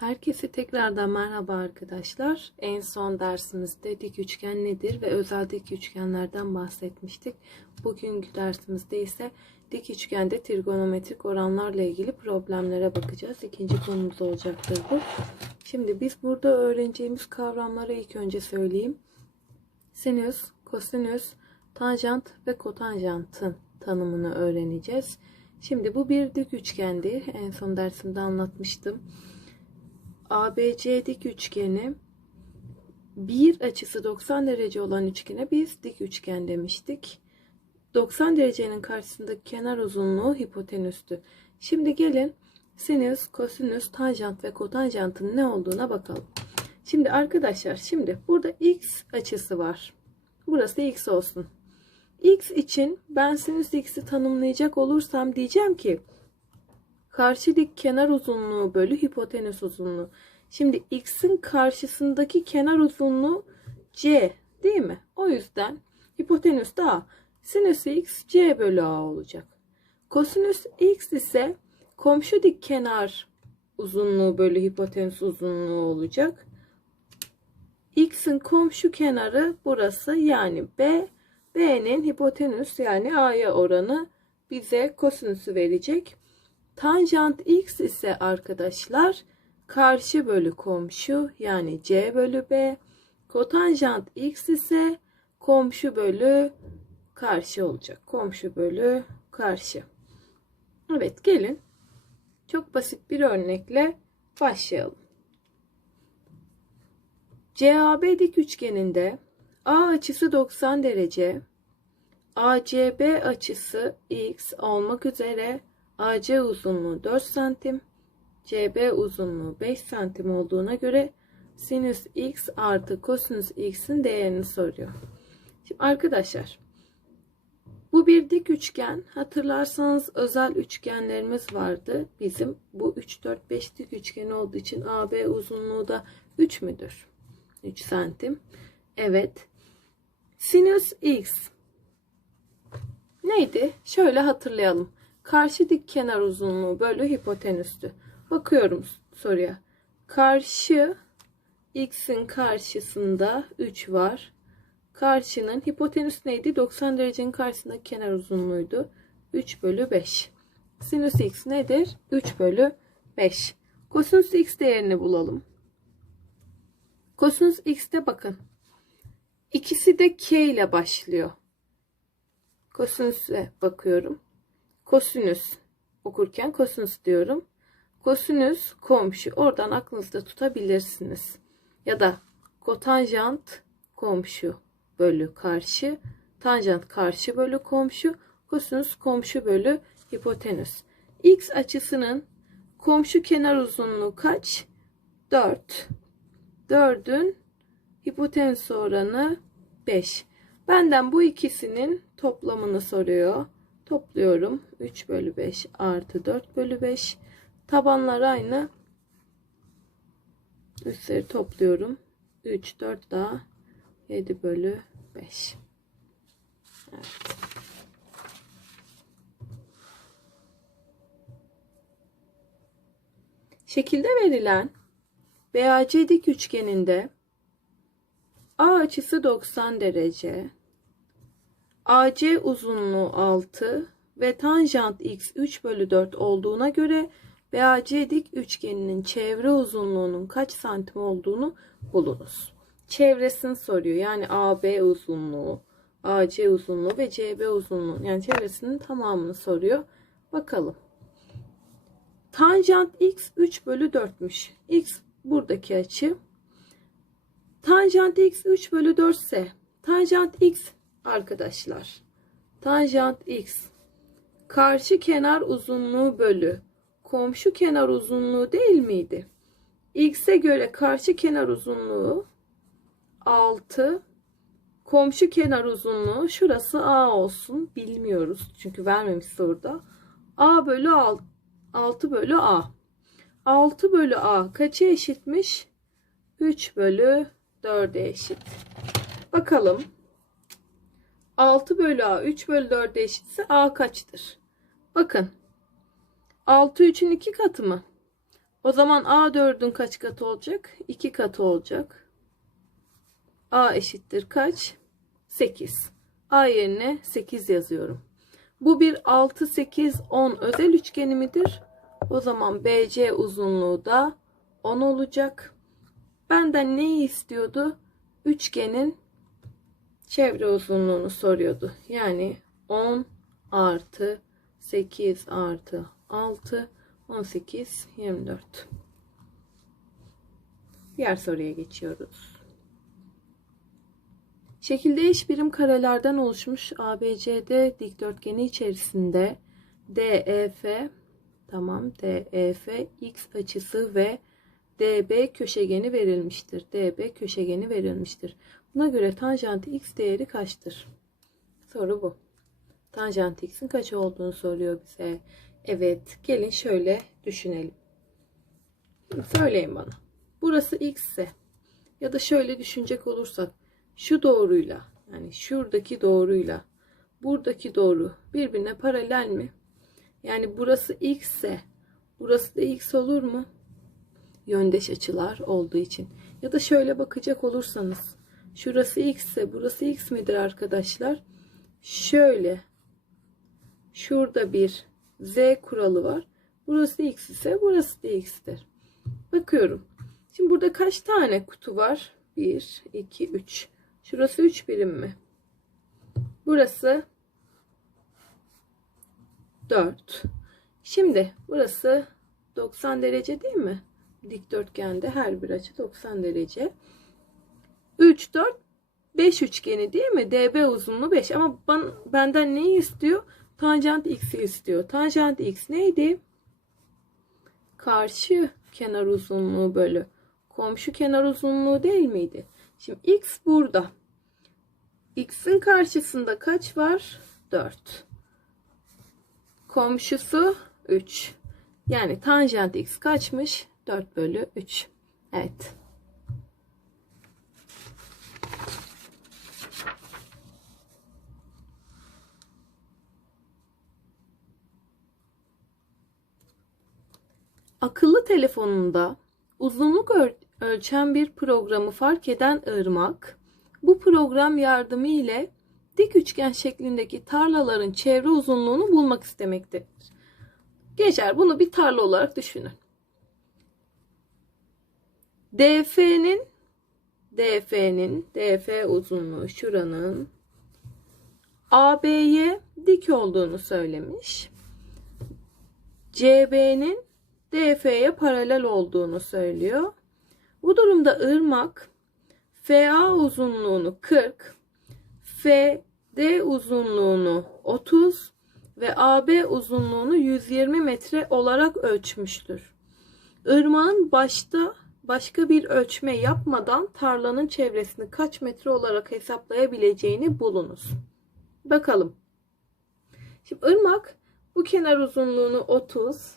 Herkese tekrardan merhaba arkadaşlar. En son dersimizde dik üçgen nedir ve özel dik üçgenlerden bahsetmiştik. Bugünkü dersimizde ise dik üçgende trigonometrik oranlarla ilgili problemlere bakacağız. İkinci konumuz olacaktır bu. Şimdi biz burada öğreneceğimiz kavramları ilk önce söyleyeyim. Sinüs, kosinüs, tanjant ve kotanjantın tanımını öğreneceğiz. Şimdi bu bir dik üçgendi. En son dersimde anlatmıştım. ABC dik üçgeni bir açısı 90 derece olan üçgene biz dik üçgen demiştik. 90 derecenin karşısındaki kenar uzunluğu hipotenüstü. Şimdi gelin sinüs, kosinüs, tanjant ve kotanjantın ne olduğuna bakalım. Şimdi arkadaşlar şimdi burada x açısı var. Burası x olsun. x için ben sinüs x'i tanımlayacak olursam diyeceğim ki Karşı dik kenar uzunluğu bölü hipotenüs uzunluğu. Şimdi x'in karşısındaki kenar uzunluğu c değil mi? O yüzden hipotenüs de a. Sinüs x c bölü a olacak. Kosinüs x ise komşu dik kenar uzunluğu bölü hipotenüs uzunluğu olacak. x'in komşu kenarı burası yani b. b'nin hipotenüs yani a'ya oranı bize kosinüsü verecek. Tanjant x ise arkadaşlar karşı bölü komşu yani c bölü b. Kotanjant x ise komşu bölü karşı olacak. Komşu bölü karşı. Evet gelin çok basit bir örnekle başlayalım. CAB dik üçgeninde A açısı 90 derece, ACB açısı x olmak üzere AC uzunluğu 4 santim, CB uzunluğu 5 santim olduğuna göre sinüs x artı kosinüs x'in değerini soruyor. Şimdi arkadaşlar bu bir dik üçgen. Hatırlarsanız özel üçgenlerimiz vardı. Bizim bu 3, 4, 5 dik üçgen olduğu için AB uzunluğu da 3 müdür? 3 santim. Evet. Sinüs x neydi? Şöyle hatırlayalım. Karşı dik kenar uzunluğu bölü hipotenüstü. Bakıyorum soruya. Karşı x'in karşısında 3 var. Karşının hipotenüs neydi? 90 derecenin karşısındaki kenar uzunluğuydu. 3 bölü 5. Sinüs x nedir? 3 bölü 5. Kosinüs x değerini bulalım. Kosinüs x'te bakın. İkisi de k ile başlıyor. Kosinüse bakıyorum kosinüs okurken kosinüs diyorum. Kosinüs komşu. Oradan aklınızda tutabilirsiniz. Ya da kotanjant komşu bölü karşı. Tanjant karşı bölü komşu. Kosinüs komşu bölü hipotenüs. X açısının komşu kenar uzunluğu kaç? 4. 4'ün hipotenüs oranı 5. Benden bu ikisinin toplamını soruyor. Topluyorum. 3 bölü 5 artı 4 bölü 5. Tabanlar aynı. Üstleri topluyorum. 3, 4 daha 7 bölü 5. Evet. Şekilde verilen BAC dik üçgeninde A açısı 90 derece, AC uzunluğu 6 ve tanjant x 3 bölü 4 olduğuna göre BAC dik üçgeninin çevre uzunluğunun kaç santim olduğunu bulunuz. Çevresini soruyor. Yani AB uzunluğu, AC uzunluğu ve CB uzunluğu. Yani çevresinin tamamını soruyor. Bakalım. Tanjant x 3 bölü 4'müş. X buradaki açı. Tanjant x 3 bölü 4 ise tanjant x arkadaşlar. Tanjant x karşı kenar uzunluğu bölü komşu kenar uzunluğu değil miydi? X'e göre karşı kenar uzunluğu 6 komşu kenar uzunluğu şurası A olsun bilmiyoruz çünkü vermemiş soruda. A bölü 6, 6 bölü A. 6 bölü A kaça eşitmiş? 3 bölü 4'e eşit. Bakalım. 6 bölü A 3 bölü 4 eşitse A kaçtır? Bakın. 6 3'ün 2 katı mı? O zaman A4'ün kaç katı olacak? 2 katı olacak. A eşittir kaç? 8. A yerine 8 yazıyorum. Bu bir 6, 8, 10 özel üçgeni midir? O zaman BC uzunluğu da 10 olacak. Benden neyi istiyordu? Üçgenin çevre uzunluğunu soruyordu. Yani 10 artı 8 artı 6 18 24. Diğer soruya geçiyoruz. Şekilde eş birim karelerden oluşmuş ABCD dikdörtgeni içerisinde DEF tamam DEF x açısı ve DB köşegeni verilmiştir. DB köşegeni verilmiştir. Buna göre tanjant x değeri kaçtır? Soru bu. Tanjant x'in kaç olduğunu soruyor bize. Evet, gelin şöyle düşünelim. Söyleyin bana. Burası x ise ya da şöyle düşünecek olursak şu doğruyla yani şuradaki doğruyla buradaki doğru birbirine paralel mi? Yani burası x ise burası da x olur mu? Yöndeş açılar olduğu için. Ya da şöyle bakacak olursanız şurası x ise burası x midir arkadaşlar? Şöyle şurada bir z kuralı var. Burası x ise burası da x'tir. Bakıyorum. Şimdi burada kaç tane kutu var? 1, 2, 3. Şurası 3 birim mi? Burası 4. Şimdi burası 90 derece değil mi? Dikdörtgende her bir açı 90 derece. 3, 4, 5 üçgeni değil mi? DB uzunluğu 5 ama ben, benden neyi istiyor? Tanjant x'i istiyor. Tanjant x neydi? Karşı kenar uzunluğu bölü komşu kenar uzunluğu değil miydi? Şimdi x burada. x'in karşısında kaç var? 4. Komşusu 3. Yani tanjant x kaçmış? 4 bölü 3. Evet. Akıllı telefonunda uzunluk ölçen bir programı fark eden Irmak, bu program yardımı ile dik üçgen şeklindeki tarlaların çevre uzunluğunu bulmak istemektedir. Geçer bunu bir tarla olarak düşünün. DF'nin DF'nin DF uzunluğu şuranın AB'ye dik olduğunu söylemiş. CB'nin DF'ye paralel olduğunu söylüyor. Bu durumda ırmak FA uzunluğunu 40, FD uzunluğunu 30 ve AB uzunluğunu 120 metre olarak ölçmüştür. Irmağın başta başka bir ölçme yapmadan tarlanın çevresini kaç metre olarak hesaplayabileceğini bulunuz. Bakalım. Şimdi ırmak bu kenar uzunluğunu 30,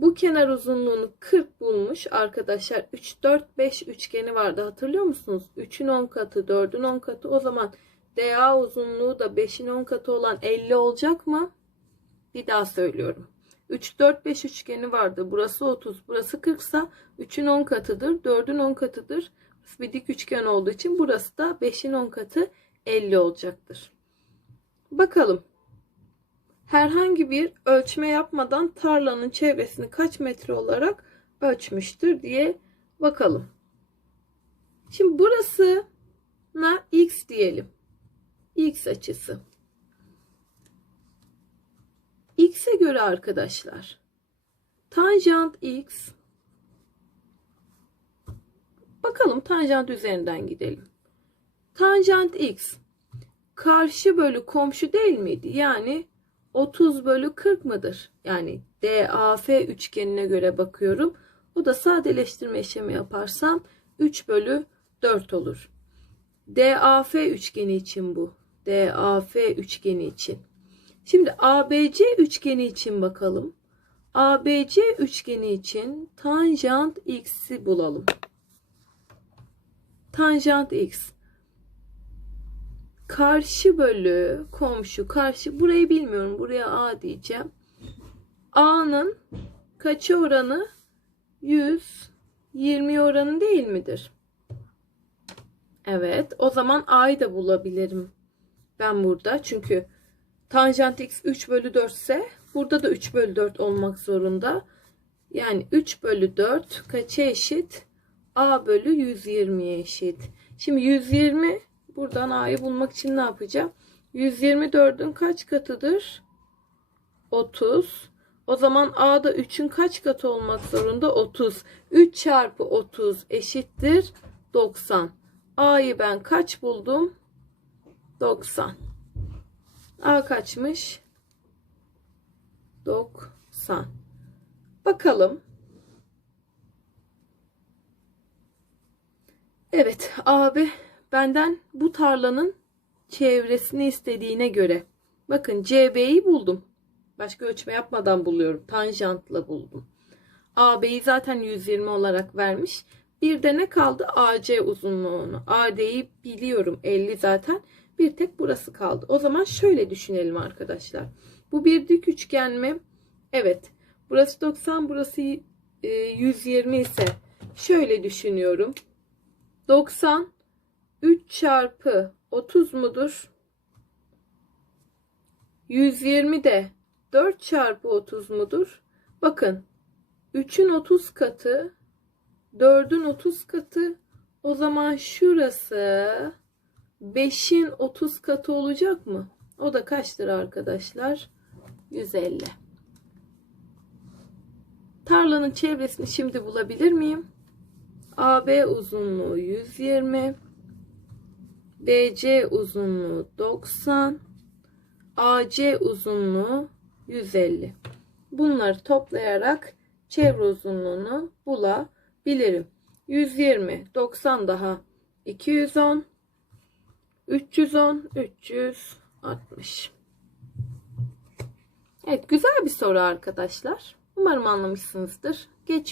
bu kenar uzunluğunu 40 bulmuş arkadaşlar. 3, 4, 5 üçgeni vardı hatırlıyor musunuz? 3'ün 10 katı, 4'ün 10 katı. O zaman DA uzunluğu da 5'in 10 katı olan 50 olacak mı? Bir daha söylüyorum. 3, 4, 5 üçgeni vardı. Burası 30, burası 40 ise 3'ün 10 katıdır, 4'ün 10 katıdır. Bir dik üçgen olduğu için burası da 5'in 10 katı 50 olacaktır. Bakalım herhangi bir ölçme yapmadan tarlanın çevresini kaç metre olarak ölçmüştür diye bakalım. Şimdi burasına x diyelim. X açısı. X'e göre arkadaşlar tanjant x bakalım tanjant üzerinden gidelim. Tanjant x karşı bölü komşu değil miydi? Yani 30 bölü 40 mıdır? Yani DAF üçgenine göre bakıyorum. Bu da sadeleştirme işlemi yaparsam 3 bölü 4 olur. DAF üçgeni için bu. DAF üçgeni için. Şimdi ABC üçgeni için bakalım. ABC üçgeni için tanjant x'i bulalım. Tanjant x karşı bölü komşu karşı burayı bilmiyorum buraya a diyeceğim a'nın kaçı oranı 120 oranı değil midir? Evet. O zaman A'yı da bulabilirim. Ben burada. Çünkü tanjant x 3 bölü 4 ise burada da 3 bölü 4 olmak zorunda. Yani 3 bölü 4 kaça eşit? A bölü 120'ye eşit. Şimdi 120 buradan A'yı bulmak için ne yapacağım? 124'ün kaç katıdır? 30. O zaman A da 3'ün kaç katı olmak zorunda? 30. 3 çarpı 30 eşittir 90. A'yı ben kaç buldum? 90. A kaçmış? 90. Bakalım. Evet abi benden bu tarlanın çevresini istediğine göre. Bakın CB'yi buldum. Başka ölçme yapmadan buluyorum. Tanjantla buldum. AB'yi zaten 120 olarak vermiş. Bir de ne kaldı? AC uzunluğunu. AD'yi biliyorum 50 zaten. Bir tek burası kaldı. O zaman şöyle düşünelim arkadaşlar. Bu bir dik üçgen mi? Evet. Burası 90, burası e, 120 ise şöyle düşünüyorum. 90 3 çarpı 30 mudur? 120 de 4 çarpı 30 mudur? Bakın 3'ün 30 katı 4'ün 30 katı o zaman şurası 5'in 30 katı olacak mı? O da kaçtır arkadaşlar? 150. Tarlanın çevresini şimdi bulabilir miyim? AB uzunluğu 120. BC uzunluğu 90. AC uzunluğu 150. Bunları toplayarak çevre uzunluğunu bulabilirim. 120, 90 daha 210, 310, 360. Evet güzel bir soru arkadaşlar. Umarım anlamışsınızdır. Geçiyorum.